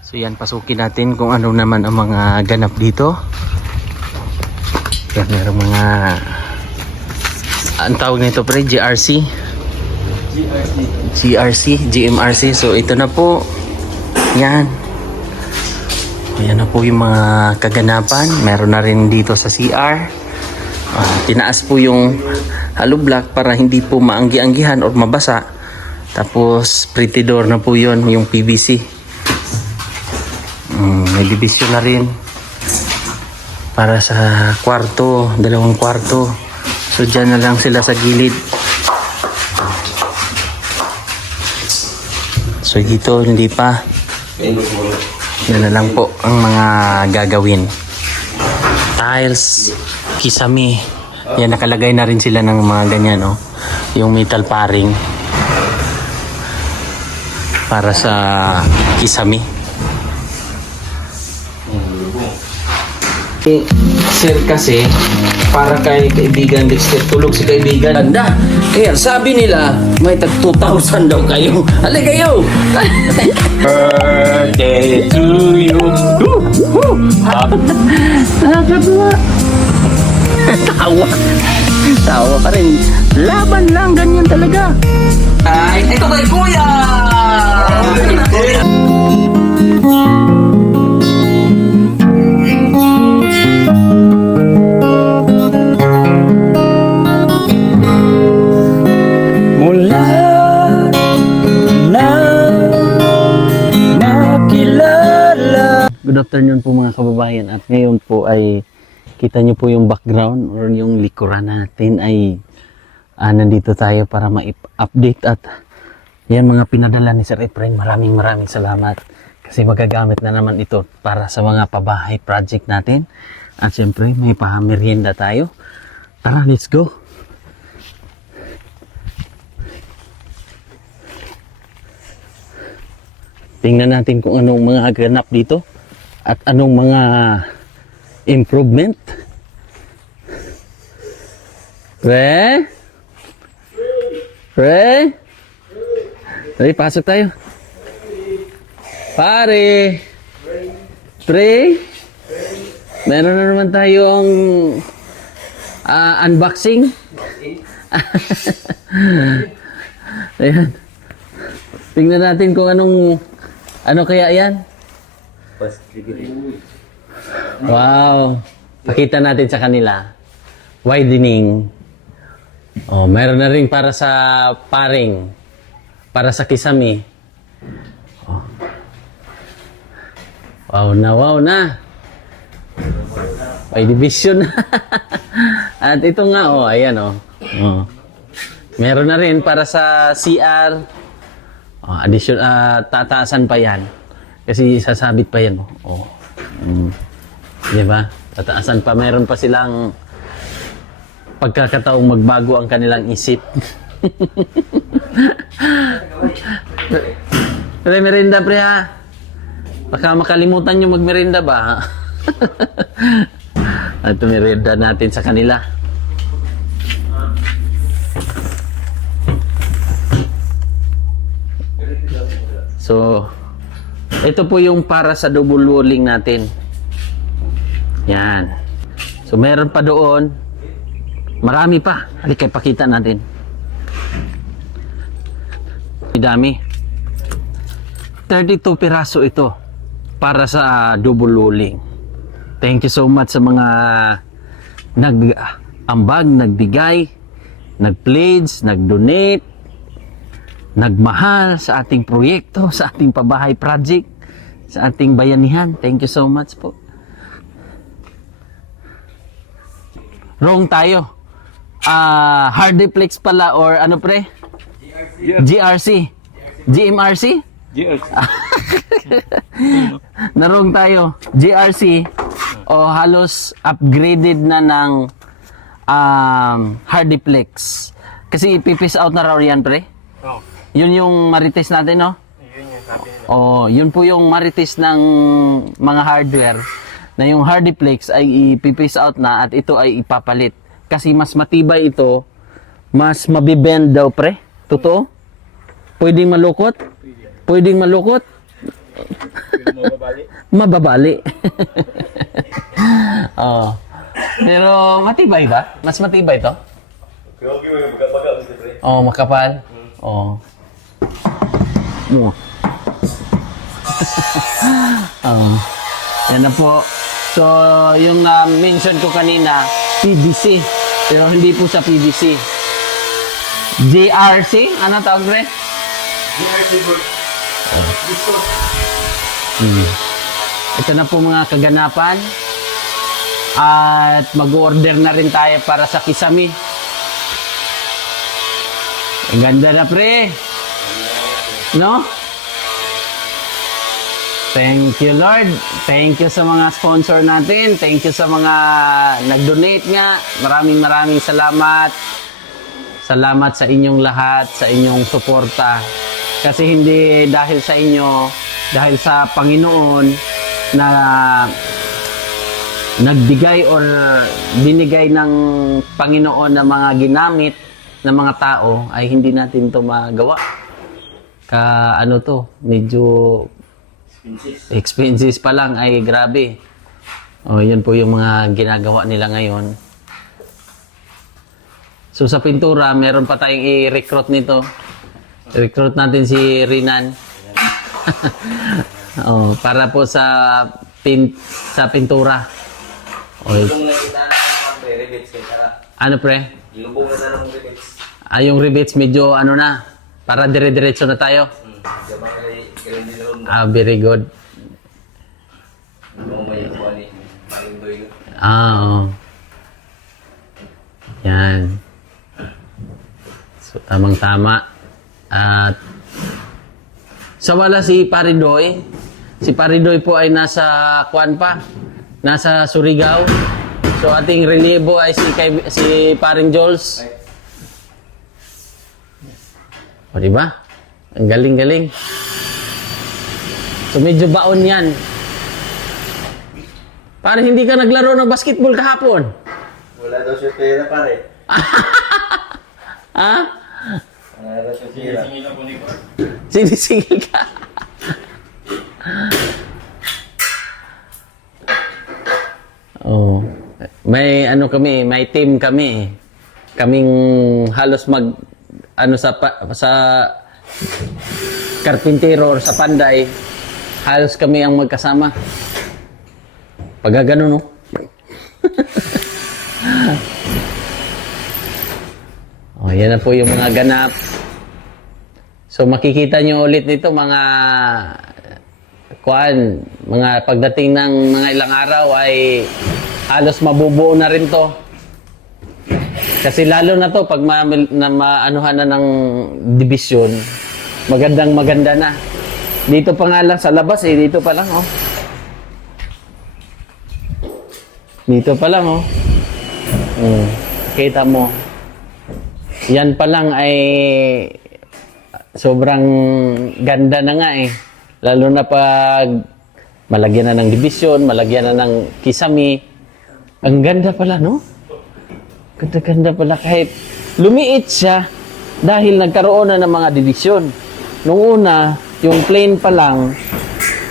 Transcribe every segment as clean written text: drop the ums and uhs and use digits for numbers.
So yan, pasukin natin kung ano naman ang mga ganap dito. Yan, merong mga ang tawag nito pre, GRC, GMRC. So ito na po. Yan. Yan na po yung mga kaganapan. Meron na rin dito sa CR. Tinaas po yung hollow block para hindi po maanggi-anggihan or mabasa. Tapos pretty door na po yon, yung PVC. May division na rin para sa kwarto, dalawang kwarto. So dyan na lang sila sa gilid. So dito hindi pa. Yan na lang po ang mga gagawin. Tiles, kisame. Yan, nakalagay na rin sila ng mga ganyan, no? Yung metal paring para sa kisame. Sir kasi para kay kaibigan Dexter, tulog si kaibigan anda. Kaya sabi nila may tag 2,000 daw kayo. Halika kayo. Birthday to you. Tawa pa rin. Laban lang, ganyan talaga. Ay, ito kay Kuya. Good afternoon po mga kababayan, at ngayon po ay kita nyo po yung background or yung likuran natin ay nandito tayo para ma-update at yan mga pinadala ni Sir Efrain. Maraming salamat kasi magagamit na naman ito para sa mga pabahay project natin at syempre may pamerienda tayo. Tara, let's go. Tingnan natin kung anong mga ganap dito at anong mga improvement. Pre? Pre, pasok tayo. Pare. Pre? Meron na naman tayong unboxing. Ayan. Tingnan natin kung ano kaya yan. Wow. Pakita natin sa kanila. Widening. Oh, meron na rin para sa paring. Para sa kisame. Oh. Wow na. May division. At ito nga, ayan, Oh. Meron na rin para sa CR. Addition, tataasan pa yan. Kasi sasabit pa yan. Diba? Tataasan pa. Mayroon pa silang pagkakataong magbago ang kanilang isip. Pre, merinda pre ha. Baka makalimutan nyo magmerinda ba? At merinda natin sa kanila. So, ito po yung para sa double walling natin. Yan. So, meron pa doon. Marami pa. Halika, ipakita natin. Dami. 32 piraso ito para sa double walling. Thank you so much sa mga nag-ambag, nagbigay, nag-pledge, nag-donate, nagmahal sa ating proyekto, sa ating pabahay project, sa ating bayanihan. Thank you so much po. Wrong tayo. Hardiplex pala or ano pre? GRC. GMRC? GRC. Narong tayo. GRC o halos upgraded na ng Hardiplex. Kasi ipipis out na raw yan pre? Oh. Yun yung marites natin, no? Yun yung sabi nila. Oh, yun po yung marites ng mga hardware na yung Hardiplex ay ipipis out na at ito ay ipapalit. Kasi mas matibay ito, mas mabibend daw pre. Totoo? Pwedeng malukot? Pwedeng malukot? Mababali. Oh. Pero matibay ba? Mas matibay to? Oh, makapal. Oh. Oh. Yan na po. So, yung mention ko kanina, PVC. Pero hindi po sa PVC. JRC? Ano tawag rin? GRC board. Ito na po mga kaganapan. At mag-order na rin tayo para sa kisame. Ang ganda na pre. No? Thank you Lord. Thank you sa mga sponsor natin. Thank you sa mga nag-donate nga. Maraming salamat. Salamat sa inyong lahat, sa inyong suporta. Kasi hindi dahil sa inyo, dahil sa Panginoon na nagbigay or binigay ng Panginoon na mga ginamit ng mga tao ay hindi natin to magawa. Ano to, medyo expenses pa lang ay grabe. O, yun po yung mga ginagawa nila ngayon. So sa pintura, meron pa tayong i-recruit nito. Recruit natin si Rinan. Oh, para po sa pintura. O, ano pre? Ilubong na ng rivets. Yung rivets medyo ano na, para dire-diretso na tayo. Very good. Oo. Yan. So, tamang-tama. At sa wala si Paridoy. Si Paridoy po ay nasa Kuan pa. Nasa Surigao. So ating relievo ay si Paring Jules. O diba? Ang galing-galing. So medyo baon yan. Pare, hindi ka naglaro ng basketball kahapon. Wala daw siya pera, pare. Ha? Wala daw siya pera. Sinisingil ka. Oh. May ano kami, may team kami. Kaming halos sa karpintero or sa panday, halos kami ang magkasama. Pag gano'n, no? Oh, yan na po yung mga ganap. So makikita nyo ulit nito mga pagdating ng mga ilang araw ay halos mabubuo na rin to. Kasi lalo na to pag maanuhan na ng division, maganda na. Dito pa nga lang sa labas dito pa lang Dito pa lang kita mo. Yan pa lang ay sobrang ganda na nga Lalo na pag malagyan na ng division, malagyan na ng kisame. Ang ganda pala, no? Ganda-ganda pala kahit lumiit siya dahil nagkaroon na ng mga division. Nung una, yung plain pa lang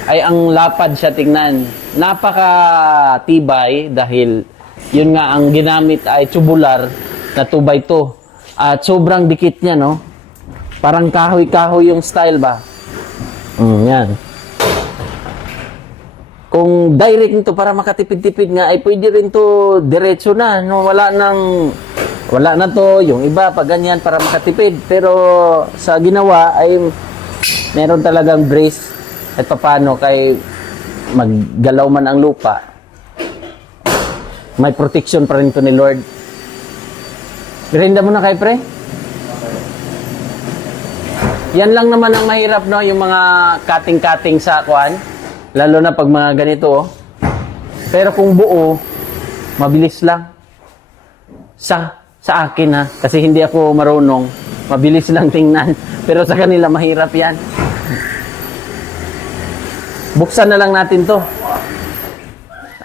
ay ang lapad siya tingnan. Napaka-tibay dahil yun nga ang ginamit ay tubular na 2x2. At sobrang dikit niya, no? Parang kahoy-kahoy yung style ba? Yan. Kung direct nito para makatipid-tipid nga ay pwede rin to diretso na, no? Wala na to yung iba pag ganyan para makatipid, pero sa ginawa ay meron talagang brace at paano kay maggalaw man ang lupa may protection pa rin to ni Lord. Grinda mo na kay pre. Yan lang naman ang mahirap, no? Yung mga cutting sa kuan. Lalo na pag mga ganito, Pero kung buo, mabilis lang. Sa akin ha. Kasi hindi ako marunong. Mabilis lang tingnan. Pero sa kanila mahirap yan. Buksan na lang natin to.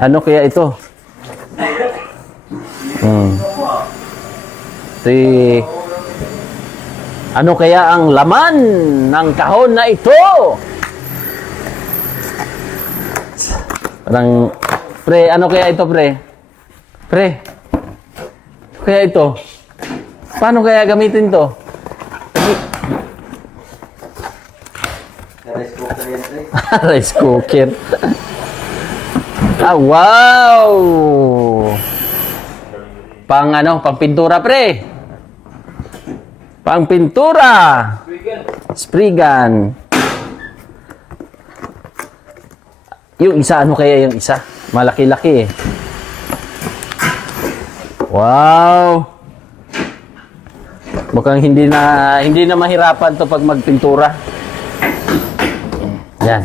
Ano kaya ito? Ano kaya ang laman ng kahon na ito? Parang, pre, ano kaya ito, pre? Pre, kaya ito? Paano kaya gamitin to? Rice cooker yan, pre. Rice cooker. Ah, wow! Pang pintura, pre. Pang pintura. Spray gun. Yung isa, ano kaya yung isa? Malaki-laki eh. Wow! Mukhang hindi na mahirapan to pag magpintura. Yan.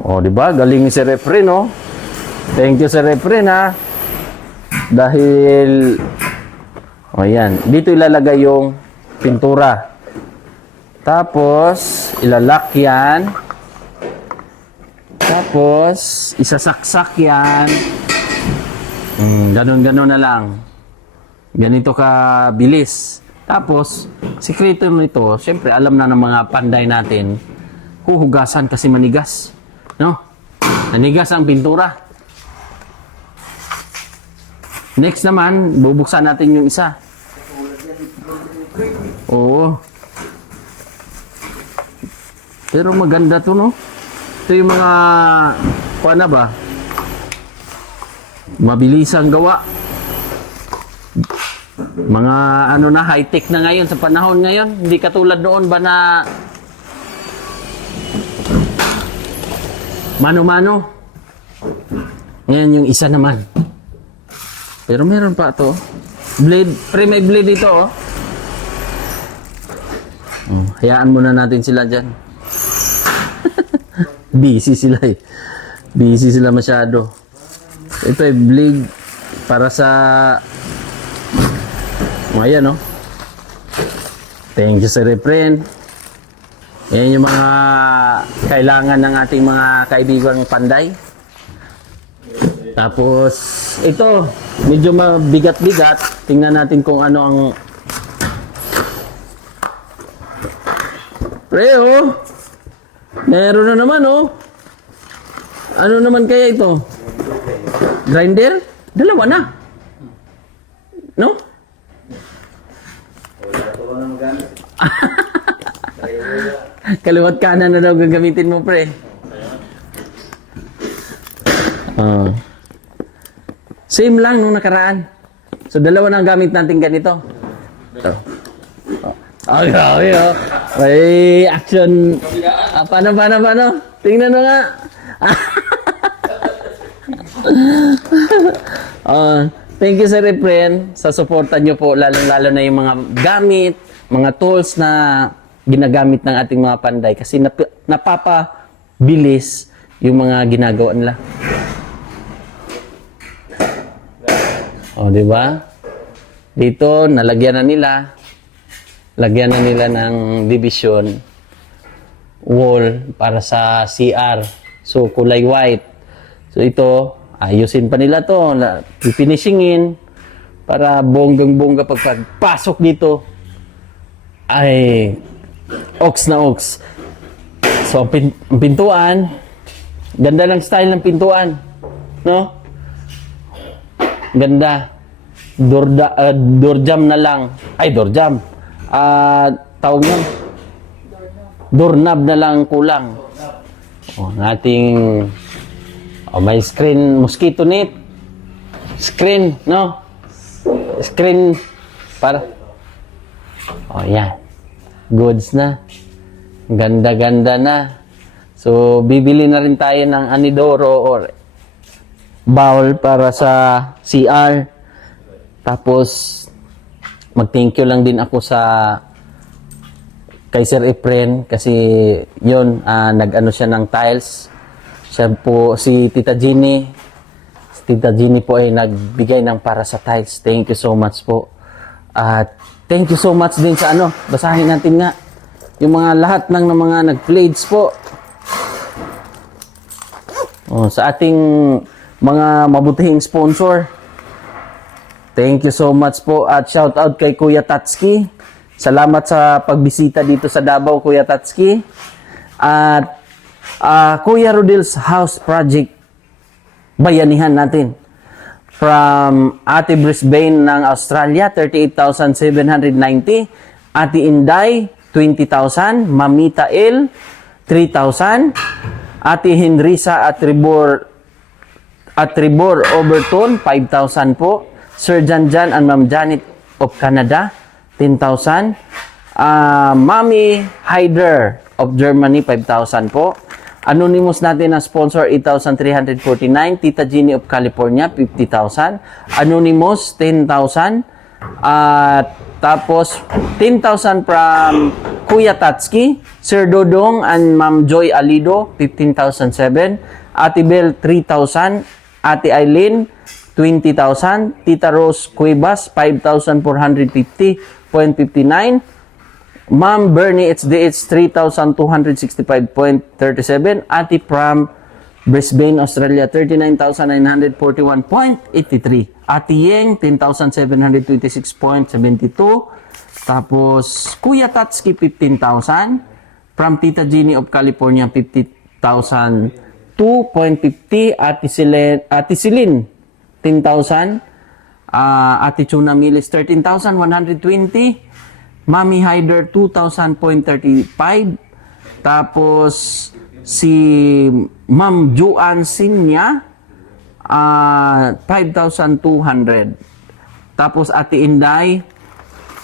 Oh, di ba? Galing si Refren, no? Thank you sa Refren, ha? Dahil oh, yan. Dito ilalagay yung pintura. Tapos ilalak yan. Tapos isasaksak yan. Ganon na lang. Ganito ka bilis. Tapos, sikreto nito, syempre alam na ng mga panday natin, huhugasan kasi manigas. No? Nanigas ang pintura. Next naman, bubuksan natin yung isa. Oo. Pero maganda to, no? Ito yung mga, paano ba? Mabilis ang gawa. Mga ano na, high-tech na ngayon sa panahon ngayon. Hindi katulad noon ba na mano-mano. Ngayon yung isa naman. Pero meron pa to. Blade, pre, may blade dito, oh. Hayaan muna natin sila dyan. Busy sila eh. Busy sila masyado. Ito ay blade para sa ayan, no? Thank you sa Refren. Yan yung mga kailangan ng ating mga kaibigang panday. Tapos, ito, medyo mabigat-bigat. Tingnan natin kung ano ang pre, oh. Meron na naman, oh. Ano naman kaya ito? Grinder? Dalawa na. No? Kaliwat kanan na daw gagamitin mo, pre. Same lang nung nakaraan. So, dalawa na ang gamit natin ganito. Ay, grabe, oh. May action. Paano? Tingnan mo nga. Thank you, Sir Refren, sa suporta nyo po, lalo na yung mga gamit, mga tools na ginagamit ng ating mga panday kasi napapabilis yung mga ginagawa nila. O, di ba? Dito, nalagyan na nila. Lagyan na nila ng division wall para sa CR. So, kulay white. So, ito, ayusin pa nila to, pifinishingin para bonggang-bongga pagpasok dito ay ox na ox. So, ang pintuan, ganda ng style ng pintuan, no? Ganda. Doorjam na lang. Ay, doorjam. Tawag nyo? Doorknob na lang kulang. Ating may screen, mosquito net. Screen, no? Screen para yan. Goods na. Ganda-ganda na. So, bibili na rin tayo ng anidoro or bowl para sa CR. Tapos, mag-thank you lang din ako sa kay Sir Refren kasi yun, nag-ano siya ng tiles. Siya po, si Tita Jeannie. Si Tita Jeannie po ay nagbigay ng para sa tiles. Thank you so much po. At thank you so much din sa basahin natin nga. Yung mga lahat ng mga nag-pledge po. Sa ating mga mabutihing sponsor. Thank you so much po at shout out kay Kuya Tatski. Salamat sa pagbisita dito sa Davao, Kuya Tatski. At Kuya Rodel's House Project. Bayanihan natin. From Ate Brisbane ng Australia, 38,790. Ate Inday, 20,000. Mamita L, 3,000. Ate Henrisa at Tribor Overton, 5,000 po. Sir Janjan and Ma'am Janet of Canada, 10,000. Mami Hyder of Germany, 5,000 po. Anonymous natin na sponsor, 8,349. Tita Jeannie of California, 50,000. Anonymous, 10,000. Tapos, 10,000 from Kuya Tatski. Sir Dodong and Ma'am Joy Alido, 15,007. Ate Bel, 3,000. Ate Eileen, 20,000. Tita Rose Cuevas, 5,450.59. Ma'am Bernie HDH, 3,265.37. Ate Pram, Brisbane, Australia, 39,941.83. Ate Yeng, 10,726.72. Tapos, Kuya Tatski, 15,000. From Tita Jeannie of California, 50,002.50. Ate Celine, 10,000. Ate Chuna Milis, 13,120. Mami Hyder, 2,000.35. Tapos, si Ma'am Juan Sinya, 5,200. Tapos, Ate Inday,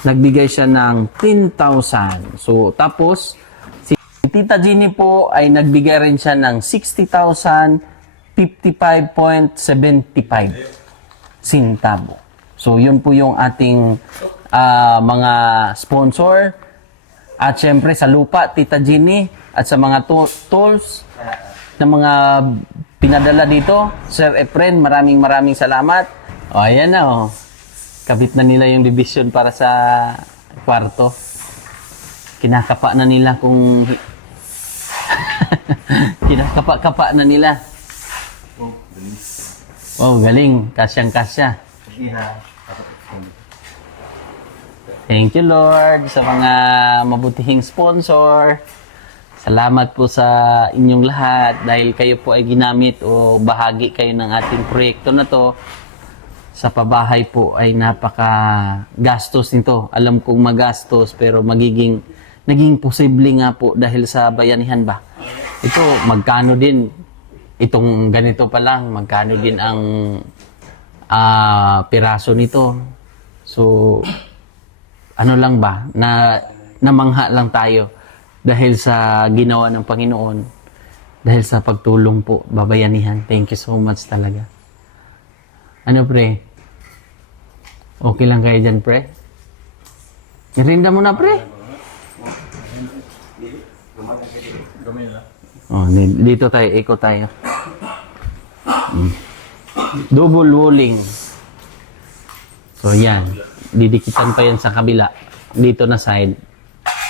nagbigay siya ng 10,000. So, tapos, si Tita Jeannie po ay nagbigay rin siya ng 60,055.75 sintabo. So, yun po yung ating mga sponsor. At syempre sa lupa, Tita Jeannie, at sa mga tools na mga pinadala dito, Sir Efren, maraming salamat. O, ayan na, o. Kabit na nila yung division para sa kwarto. Kinakapa na nila kung... Kinakapa-kapa na nila. Oh, galing. Kasyang-kasya. Thank you, Lord, sa mga mabutihing sponsor. Salamat po sa inyong lahat dahil kayo po ay ginamit o bahagi kayo ng ating proyekto na to. Sa pabahay po ay napaka-gastos nito. Alam kong magastos pero naging posible nga po dahil sa bayanihan ba. Ito, magkano din, itong ganito pa lang, magkano din ang piraso nito. So, ano lang ba, namangha lang tayo dahil sa ginawa ng Panginoon, dahil sa pagtulong po, babayanihan. Thank you so much talaga. Ano, pre? Okay lang kayo dyan, pre? Irinda mo na, pre? Oh, dito tayo, ikot tayo. Double walling. So, yan. Didikitan pa yan sa kabila. Dito na side.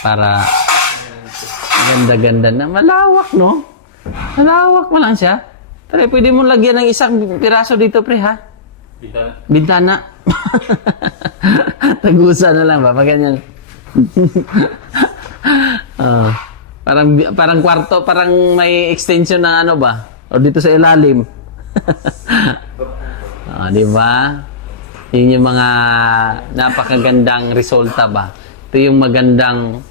Para ganda-ganda na. Malawak, no? Malawak mo lang siya. Pero pwede mo lagyan ng isang piraso dito, pre, ha? Bintana. Bintana. Tagusa na lang ba? Maganyan. Parang kwarto, parang may extension ng ano ba? O dito sa ilalim. Di ba? Yun yung mga napakagandang resulta ba? Ito yung magandang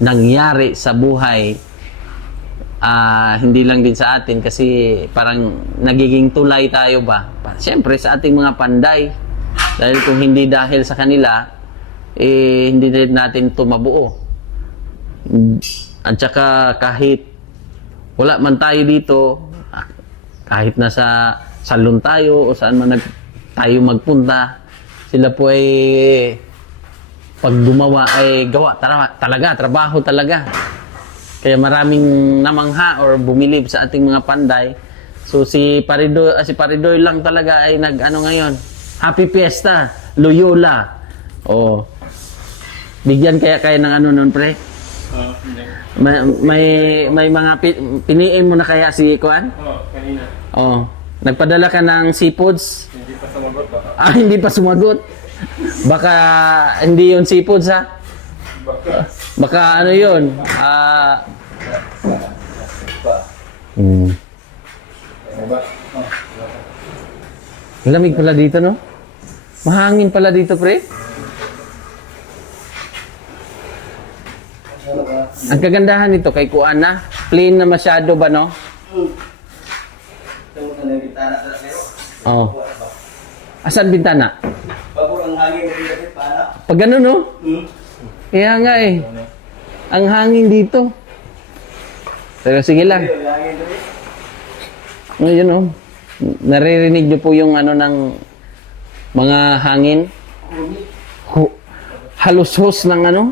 nangyari sa buhay. Hindi lang din sa atin kasi parang nagiging tulay tayo ba? Siyempre sa ating mga panday. Dahil kung hindi dahil sa kanila, hindi din natin ito mabuo. At saka kahit wala man tayo dito, kahit nasa salon tayo o saan man tayo magpunta, sila po ay pag gumawa ay gawa talaga, trabaho talaga. Kaya maraming namangha or bumilib sa ating mga panday. So si Paridoy lang talaga ay nag-ano ngayon. Happy Fiesta, Loyola. O, bigyan kaya kayo ng ano nun, pre? May mga piniin mo na kaya si Kuan? Kanina. Nagpadala ka ng seafoods? Hindi pa sumagot ba? Hindi pa sumagot. Baka hindi yun seafoods, ha? Baka ano yun? Hmm. Ano ba? Oh. Lamig pala dito, no? Mahangin pala dito, pre. Ang kagandahan nito kay Kuan na, plain na masyado ba, no? Ito mo na yung bintana sa pero. Oo. Asan bintana? Pabor ang hangin ng dito para. Pag ano, no? Hmm. Kaya nga eh. Ang hangin dito. Pero sige lang. Yung hangin dito. Ngayon, no? Naririnig niyo po yung ano ng mga hangin? Halos-hos ng ano?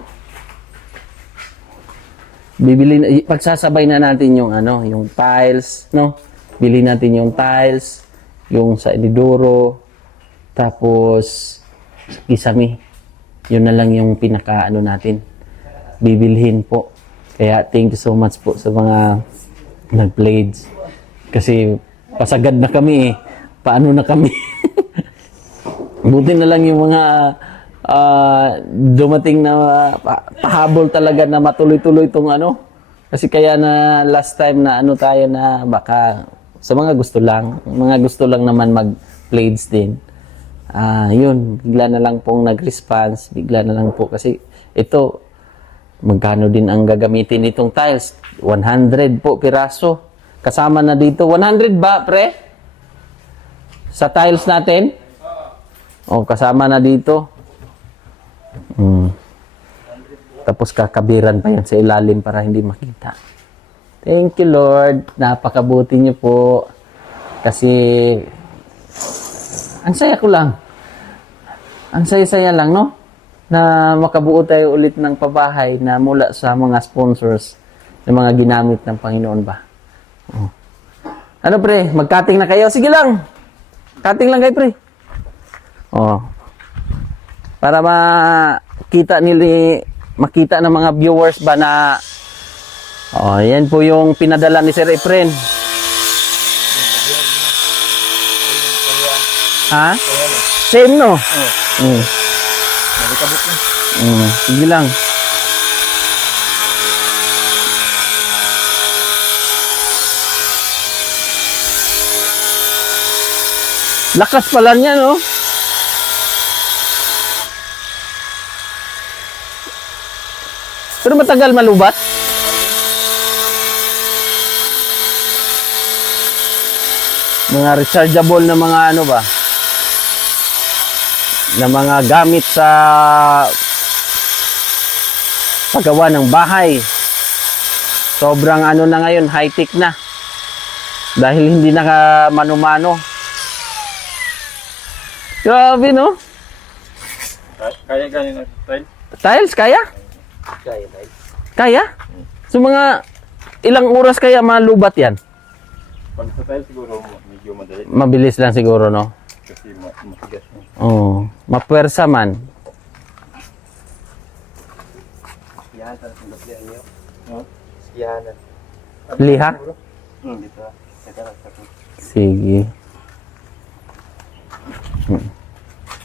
Bibili na, pagsasabay na natin yung ano, yung tiles, no? Bili natin yung tiles, yung sa inidoro, tapos kisame. Yun na lang yung pinaka ano natin. Bibilhin po. Kaya thank you so much po sa mga nag-blades. Kasi pasagad na kami eh. Paano na kami? Buti na lang yung mga dumating na pahabol talaga na matuloy-tuloy itong ano. Kasi kaya na last time na ano tayo na baka sa mga gusto lang naman mag-blades din. Yun, bigla na lang pong nag-response, bigla na lang po kasi ito, magkano din ang gagamitin nitong tiles? 100 po piraso. Kasama na dito. 100 ba, pre? Sa tiles natin? O, kasama na dito. Tapos kakabiran pa yan sa ilalim para hindi makita. Thank you, Lord. Napakabuti niyo po. Kasi, ang saya ko lang. Ang saya-saya lang, no? Na makabuo tayo ulit ng pabahay na mula sa mga sponsors ng mga ginamit ng Panginoon ba? Oh. Ano, pre? Mag-cutting na kayo? Sige lang. Cutting lang kayo, pre. Oh. Para makita ng mga viewers ba na yan po yung pinadala ni Sir Efren. Ha? Same, no? Nagkabot na. Sige lang. Lakas pala niya, no? Pero matagal malubat? Mga rechargeable na mga ano ba? Na mga gamit sa paggawa ng bahay. Sobrang ano na ngayon, high-tech na. Dahil hindi na mano-mano. Grabe, no? Kaya na tile? Tiles, kaya? Kaya tile. Kaya? So mga ilang oras kaya malubat yan? Pag sa tile siguro medyo madali. Mabilis lang siguro, no? Kasi matigas na. Oo. Mapuwersa man. Yan, sa lapihan niyo. No? Yan. Liha? Dito. Ito lang sa Sige.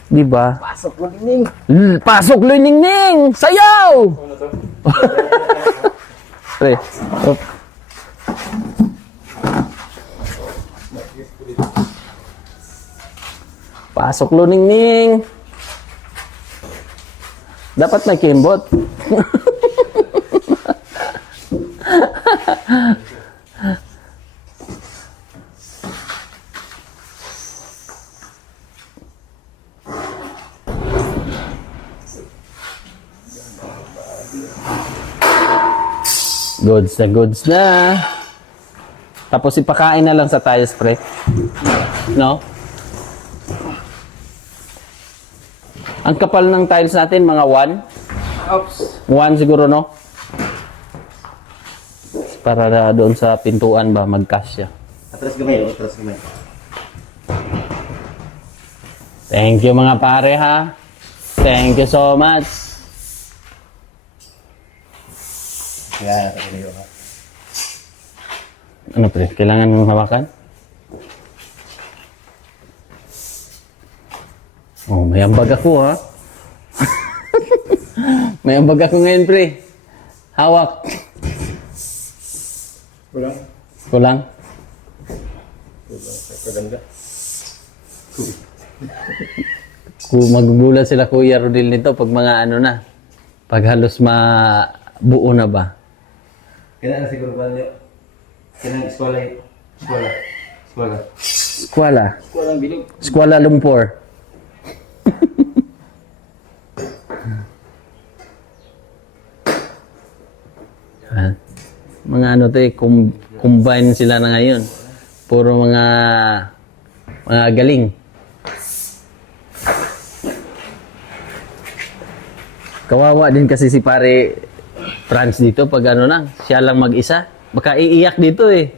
Di ba? pasok mo din. Pasok Loy Ningning! Sayaw! Ano to? Pre. Op. Pasok Loy Ningning! Dapat may kimbot. Goods na. Tapos ipakain na lang sa tiles, pre. No? Ang kapal ng tiles natin, mga 1. Oops. 1 siguro, no? Para na doon sa pintuan ba, mag-cash siya. Atras gamay, atras gamay. Thank you mga pare, ha? Thank you so much. Yan, atras gamay. Ano, pre? Kailangan mong hawakan? Oh, may ambag ako, ha? May ambag ako ngayon, pre. Hawak. Kulang? Kulang? Paganda. Kung magugulat sila Kuya Rodil nito pag mga ano na, pag halos mabuo na ba? Kaya na siguro ba niyo? Kaya eskwela yun. Eskwela. Eskwela. Eskwela. Eskwela ang bilog. Eskwela Lumpur. Ha? Mga ano to eh, combine sila na ngayon. Puro mga galing. Kawawa din kasi si pare Franz dito pag ano lang, siya lang mag-isa. Baka iiyak dito eh.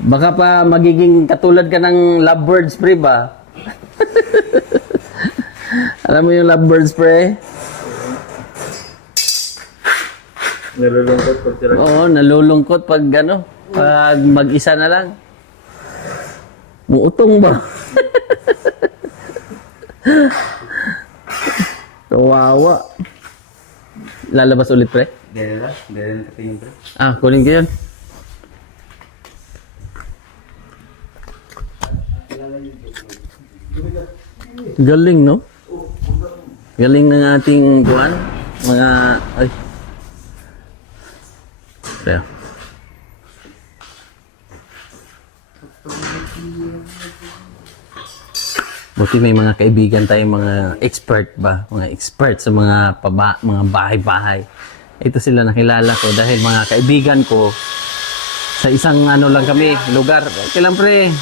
Baka pa magiging katulad ka ng lovebirds pre ba? Alam mo yung lovebirds pre? Nalulungkot pag tira. Oo, nalulungkot pag ano, pag mag-isa na lang. Muutong ba? Kawawa. Lalabas ulit pre? Dahil na. Dahil na katingin pre. Ah, kunin ko yun. Galing, no? Galing ng ating buwan. Mga, ay. Kaya. Buti may mga kaibigan tayong mga expert ba? Mga expert sa mga mga bahay-bahay. Ito sila nakilala ko dahil mga kaibigan ko sa isang ano lang kami, lugar. Kailan pre?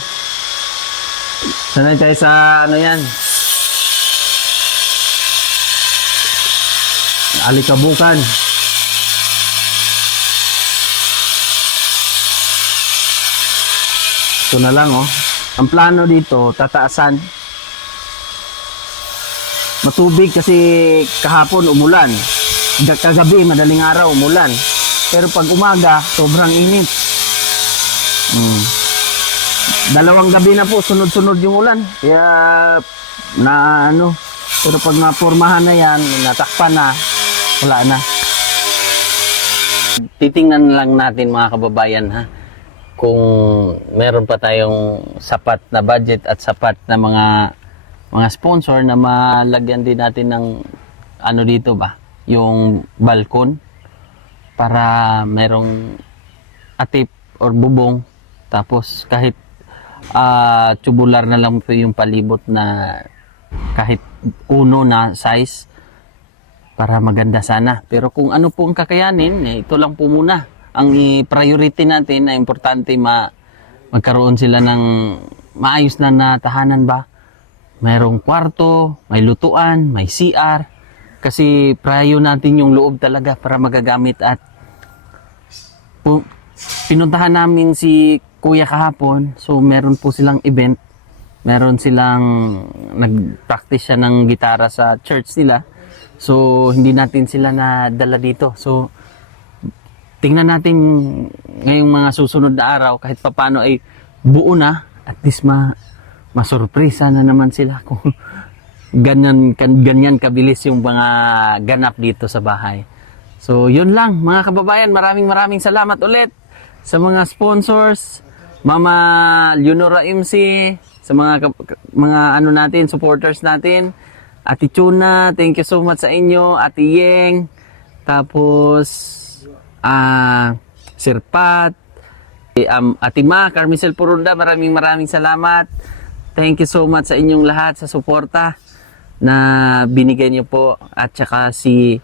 Sanay tayo sa ano yan? Alikabukan. Ito na lang oh. Ang plano dito, tataasan. Matubig kasi kahapon umulan. Kagabi, madaling araw, umulan. Pero pag umaga, sobrang init. Dalawang gabi na po, sunod-sunod yung ulan. Kaya, na ano, pero pag napormahan na yan, natakpan na, wala na. Titingnan lang natin mga kababayan ha, kung meron pa tayong sapat na budget at sapat na mga sponsor na malagyan din natin ng ano dito ba, yung balkon para merong atip or bubong, tapos kahit tubular na lang po yung palibot na kahit uno na size para maganda sana. Pero kung ano po ang kakayanin, ito lang po muna ang priority natin na importante magkaroon sila ng maayos na tahanan ba. Mayroong kwarto, may lutuan, may CR. Kasi prayo natin yung loob talaga para magagamit. At pinuntahan namin si Kuya kahapon. So meron po silang event. Meron silang nag-practice siya ng gitara sa church nila. So hindi natin sila nadala dito. So tingnan natin ngayong mga susunod na araw kahit papano ay buo na. At least masurpresa na naman sila kung ganyan kabilis yung mga ganap dito sa bahay. So yun lang mga kababayan, maraming salamat ulit sa mga sponsors, Mama Leonora MC, sa mga ano natin, supporters natin, Ate Chuna, thank you so much sa inyo, Ate Yeng, tapos Sir Pat, Ate Ma, Carmicel Purunda, maraming salamat. Thank you so much sa inyong lahat sa suporta na binigay niyo po, at saka si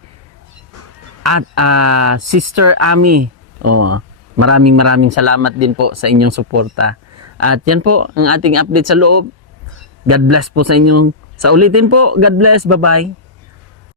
Sister Ami. Oh, maraming salamat din po sa inyong suporta. At yan po ang ating update sa loob. God bless po sa inyong sa ulitin po. God bless. Bye-bye.